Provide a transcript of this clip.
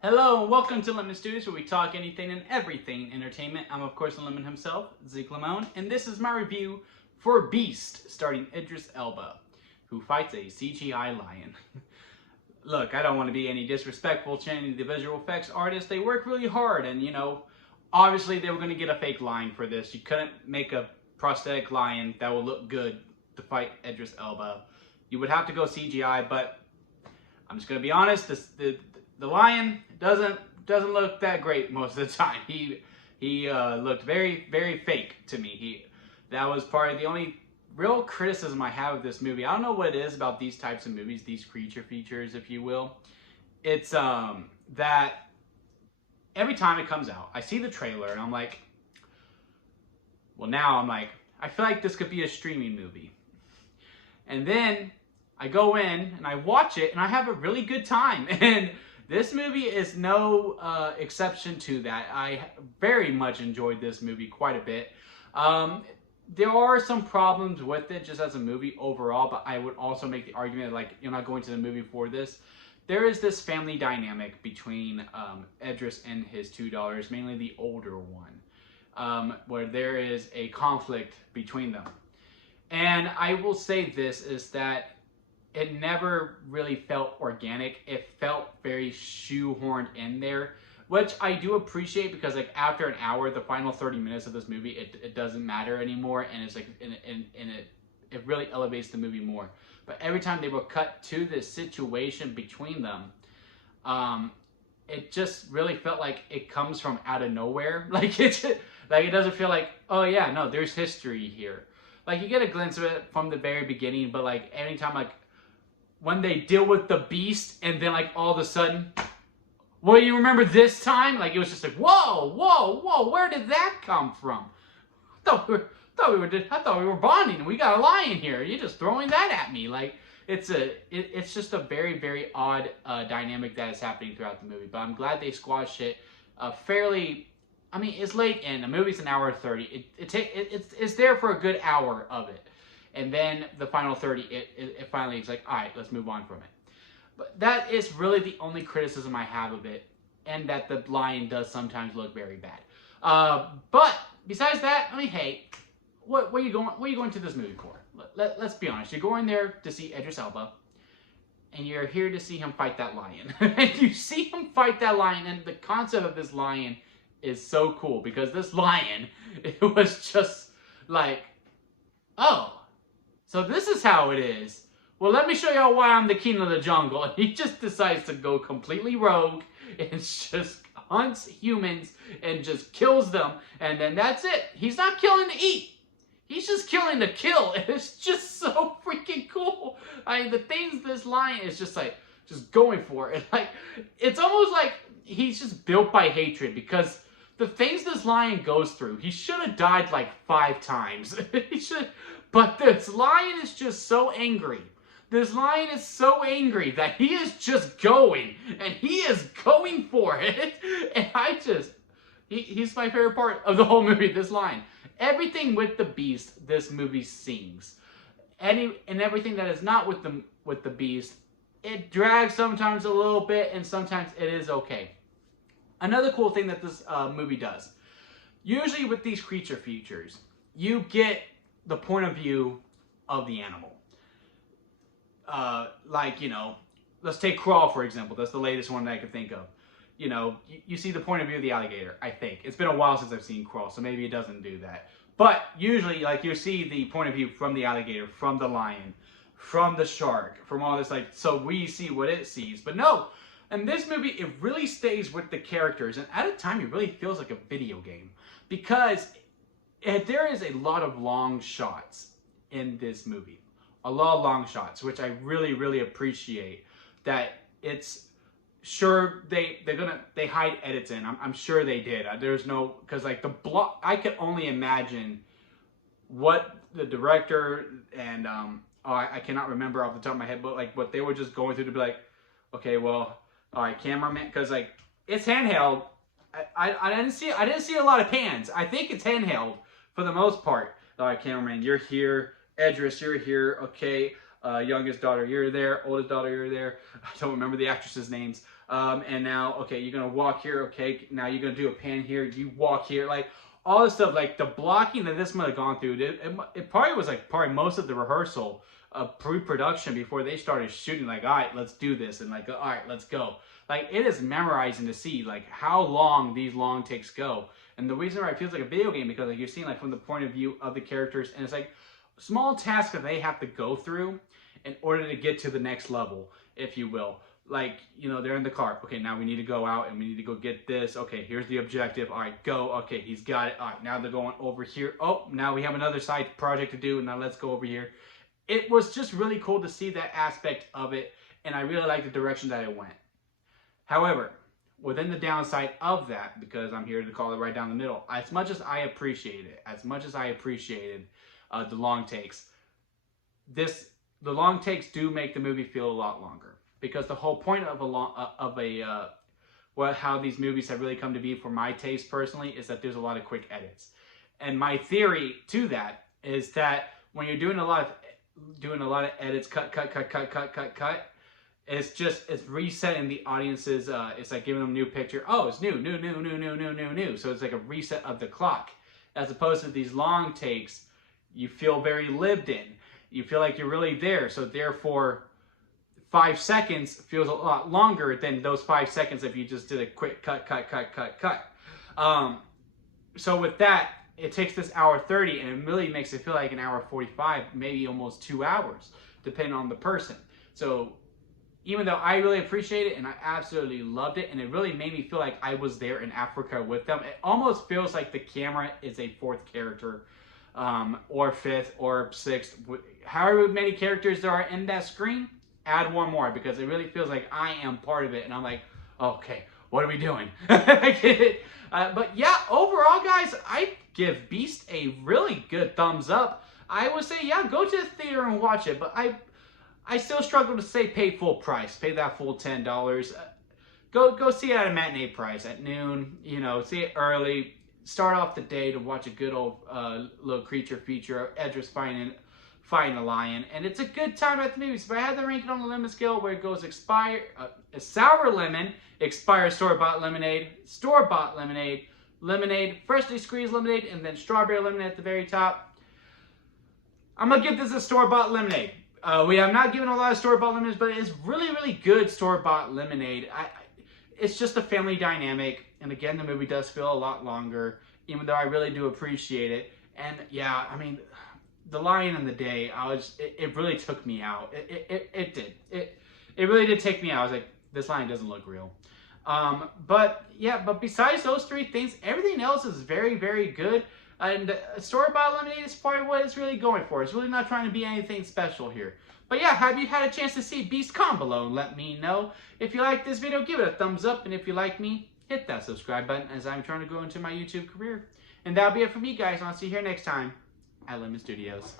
Hello and welcome to Lemon Studios, where we talk anything and everything entertainment. I'm of course the Lemon himself, Zeke Lemon, and this is my review for Beast, starring Idres Elba, who fights a CGI lion. Look, I don't want to be any disrespectful to any of the visual effects artists. They work really hard, and obviously they were going to get a fake lion for this. You couldn't make a prosthetic lion that will look good to fight Idres Elba. You would have to go CGI, but I'm just going to be honest, the lion doesn't look that great most of the time. He looked very fake to me. That was part of the only real criticism I have of this movie. I don't know what it is about these types of movies, these creature features, if you will. It's that every time it comes out, I see the trailer and I'm like, well, now I'm like, I feel like this could be a streaming movie. And then I go in and I watch it and I have a really good time. And this movie is no exception to that. I very much enjoyed this movie quite a bit. There are some problems with it just as a movie overall, but I would also make the argument like you're not going to the movie for this. There is this family dynamic between Idris and his two daughters, mainly the older one, where there is a conflict between them. And I will say this is that it never really felt organic. It felt very shoehorned in there, which I do appreciate because like after an hour, the final 30 minutes of this movie, it doesn't matter anymore, and it's like it really elevates the movie more. But every time they would cut to this situation between them, it just really felt like it comes from out of nowhere. Like it doesn't feel like, oh yeah, no, there's history here. Like you get a glimpse of it from the very beginning, but like anytime like when they deal with the beast and then like all of a sudden, well, you remember this time? Like it was just like, whoa, where did that come from? I thought we were bonding and we got a lion here. You're just throwing that at me. Like it's just a very odd dynamic that is happening throughout the movie. But I'm glad they squashed it fairly. I mean, it's late in. The movie's an hour 30. It's there for a good hour of it. And then the final 30, it finally is like, all right, let's move on from it. But that is really the only criticism I have of it, and that the lion does sometimes look very bad. But besides that, I mean, hey, what are you going to this movie for? Let's be honest. You're going there to see Idris Elba, and you're here to see him fight that lion. And you see him fight that lion, and the concept of this lion is so cool because this lion, it was just like, oh. So this is how it is. Well, let me show y'all why I'm the king of the jungle. And he just decides to go completely rogue and just hunts humans and just kills them. And then that's it. He's not killing to eat. He's just killing to kill. And it's just so freaking cool. I mean, the things this lion is just like, just going for it. Like, it's almost like he's just built by hatred because the things this lion goes through, he should have died like 5 times. He should. But this lion is just so angry. This lion is so angry that he is just going. And he is going for it. And he's my favorite part of the whole movie, this lion. Everything with the beast, this movie sings. And everything that is not with the beast, it drags sometimes a little bit and sometimes it is okay. Another cool thing that this movie does. Usually with these creature features, you get the point of view of the animal. Like, let's take Crawl, for example. That's the latest one that I could think of. You see the point of view of the alligator, I think. It's been a while since I've seen Crawl, so maybe it doesn't do that. But usually, like, you see the point of view from the alligator, from the lion, from the shark, from all this, like, so we see what it sees. But no, in this movie, it really stays with the characters. And at a time, it really feels like a video game. Because there is a lot of long shots in this movie. A lot of long shots, which I really appreciate. That it's sure they hide edits in. I'm sure they did. There's no, because like I could only imagine what the director and I cannot remember off the top of my head, but like what they were just going through to be like, okay, well, all right, cameraman, because like it's handheld. I didn't see a lot of pans. I think it's handheld for the most part. All right, cameraman, you're here. Idris, you're here. Okay. Youngest daughter, you're there. Oldest daughter, you're there. I don't remember the actresses' names. And now, okay, you're gonna walk here. Okay, now you're gonna do a pan here. You walk here, like all this stuff, like the blocking that this might have gone through. It probably was like probably most of the rehearsal, pre-production before they started shooting. Like, all right, let's do this, and like, all right, let's go. Like, it is memorizing to see like how long these long takes go. And the reason why it feels like a video game, because like you're seeing like from the point of view of the characters, and it's like small tasks that they have to go through in order to get to the next level, if you will. Like, you know, they're in the car. Okay, now we need to go out and we need to go get this. Okay, here's the objective. All right, go. Okay, he's got it. All right, now they're going over here. Oh, now we have another side project to do. Now let's go over here. It was just really cool to see that aspect of it, and I really like the direction that it went. However, within the downside of that, because I'm here to call it right down the middle, as much as I appreciated the long takes, the long takes do make the movie feel a lot longer. Because the whole point of how these movies have really come to be for my taste personally is that there's a lot of quick edits. And my theory to that is that when you're doing a lot of edits, cut, it's resetting the audience's, it's like giving them a new picture. Oh, it's new. So it's like a reset of the clock. As opposed to these long takes, you feel very lived in. You feel like you're really there. So therefore, 5 seconds feels a lot longer than those 5 seconds if you just did a quick cut. So with that, it takes this hour 30 and it really makes it feel like an hour 45, maybe almost 2 hours, depending on the person. So even though I really appreciate it and I absolutely loved it, and it really made me feel like I was there in Africa with them, it almost feels like the camera is a fourth character, or fifth or sixth. However many characters there are in that screen, add one more, because it really feels like I am part of it, and I'm like, okay, what are we doing? I get it. But yeah, overall, guys, I give Beast a really good thumbs up. I would say, yeah, go to the theater and watch it, but I still struggle to say pay full price, pay that full $10. Go see it at a matinee price at noon. You know, see it early. Start off the day to watch a good old little creature feature, Idres fighting a lion, and it's a good time at the movies. If I had to rank it on the lemon scale, where it goes sour lemon, expired store-bought lemonade, lemonade, freshly squeezed lemonade, and then strawberry lemonade at the very top, I'm gonna give this a store-bought lemonade. We have not given a lot of store-bought lemonades, but it's really, really good store-bought lemonade. It's just a family dynamic, and again, the movie does feel a lot longer, even though I really do appreciate it. And yeah, I mean, The Lion and the Day, it really took me out. It did. It really did take me out. I was like, this lion doesn't look real. But besides those three things, everything else is very, very good. And store-bought lemonade is probably what it's really going for. It's really not trying to be anything special here. But yeah, have you had a chance to see Beast? Comment below and let me know. If you like this video, give it a thumbs up. And if you like me, hit that subscribe button, as I'm trying to go into my YouTube career. And that'll be it for me, guys. I'll see you here next time at Lemon Studios.